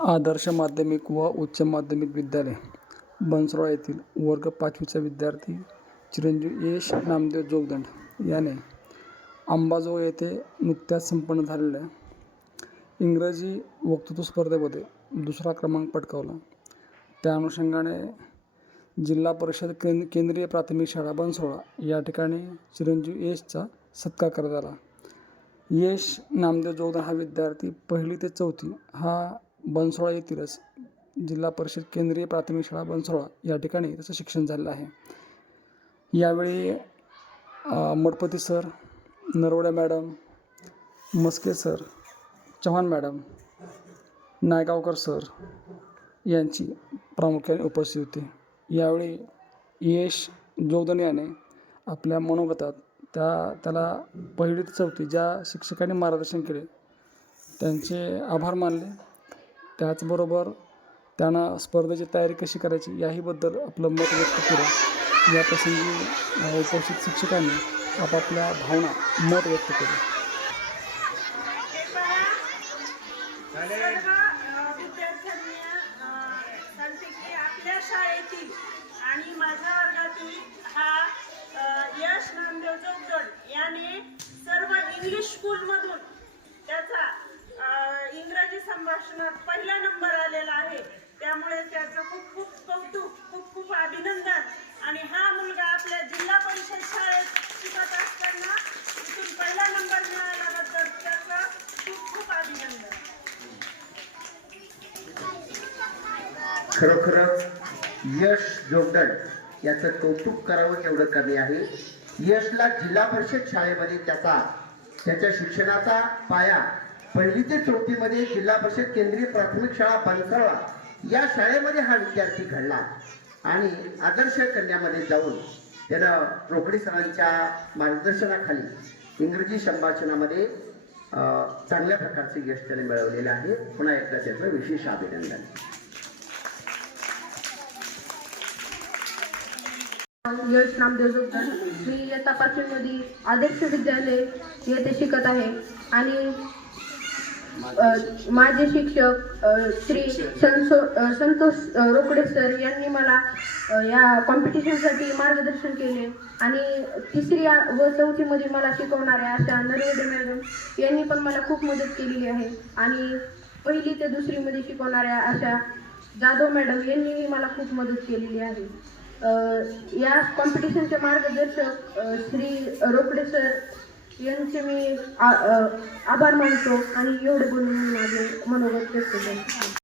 आदर्श माध्यमिक व उच्च माध्यमिक विद्यालय बनसोडा येथील वर्ग पाचवीचा विद्यार्थी चिरंजीव यश नामदेव जोगदंड याने अंबाजोगाई येथे नुकत्याच संपन्न झालेल्या इंग्रजी वक्तृत्व स्पर्धेमध्ये दुसरा क्रमांक पटकावला. त्या अनुषंगाने जिल्हा परिषद केंद केंद्रीय प्राथमिक शाळा बनसोडा या ठिकाणी चिरंजीव यशचा सत्कार करण्यात आला. यश नामदेव जोगदंड हा विद्यार्थी पहिली ते चौथी हा बनसोळा येथीलच जिल्हा परिषद केंद्रीय प्राथमिक शाळा बनसोळा या ठिकाणी त्याचं शिक्षण झालेलं आहे. यावेळी Mathpati sir Narwade madam Maske sir Chavan madam Naigaonkar sir यांची प्रामुख्याने उपस्थित होती. यावेळी यश जोगदन याने आपल्या मनोगतात त्या त्याला पहिली ते चौथी ज्या शिक्षकांनी मार्गदर्शन केले त्यांचे आभार मानले. त्याचबरोबर त्यांना स्पर्धेची तयारी कशी करायची याहीबद्दल आपलं मत व्यक्त केलं याप्रसंगी उपस्थित शिक्षकांनी आपापल्या भावना मत व्यक्त केलं. शाळेतील आणि माझ्या वर्गातील हा यश नामदेव जोगदड याने सर्व इंग्लिश स्कूलमधून इंग्रजी पहिला नंबर आलेला आहे. त्यामुळे त्याचं खूप खूप कौतुक खूप खूप अभिनंदन. आणि हा मुलगा आपल्या जिल्हा परिषद शाळेत शिकत असताना इथून पहिला नंबर मिळाल्याबद्दल त्याचं खूप खूप अभिनंदन. खरोखरच यश जोगदंड याचं कौतुक करावं एवढं कमी आहे. यशला जिल्हा परिषद शाळेमध्ये त्याचा त्याच्या शिक्षणाचा पाया पहिली ते चौथीमध्ये जिल्हा परिषद केंद्रीय प्राथमिक शाळा बनसळा या शाळेमध्ये हा विद्यार्थी घडला. आणि आदर्श कन्यामध्ये जाऊन त्यानं रोकडी सरांच्या मार्गदर्शनाखाली इंग्रजी संभाषणामध्ये चांगल्या प्रकारचे यश त्याने मिळवलेलं आहे. पुन्हा एकदा त्याचं विशेष अभिनंदन. यश नामदेव जोगदंड मी इयत्ता पाचवीमध्ये आदर्श विद्यालय येथे शिकत आहे. आणि माझे शिक्षक श्री संसो संतोष रोकडे सर यांनी मला या कॉम्पिटिशनसाठी मार्गदर्शन केले. आणि तिसरी व चौथीमध्ये मला शिकवणाऱ्या अशा नरवडे मॅडम यांनी पण मला खूप मदत केलेली आहे. आणि पहिली ते दुसरीमध्ये शिकवणाऱ्या अशा जाधव मॅडम यांनीही मला खूप मदत केलेली आहे. या कॉम्पिटिशनचे मार्गदर्शक श्री रोकडे सर यांचे मी आ- आभार मानतो आणि एवढे बोलून मी माझे मनोगत व्यक्त करतो.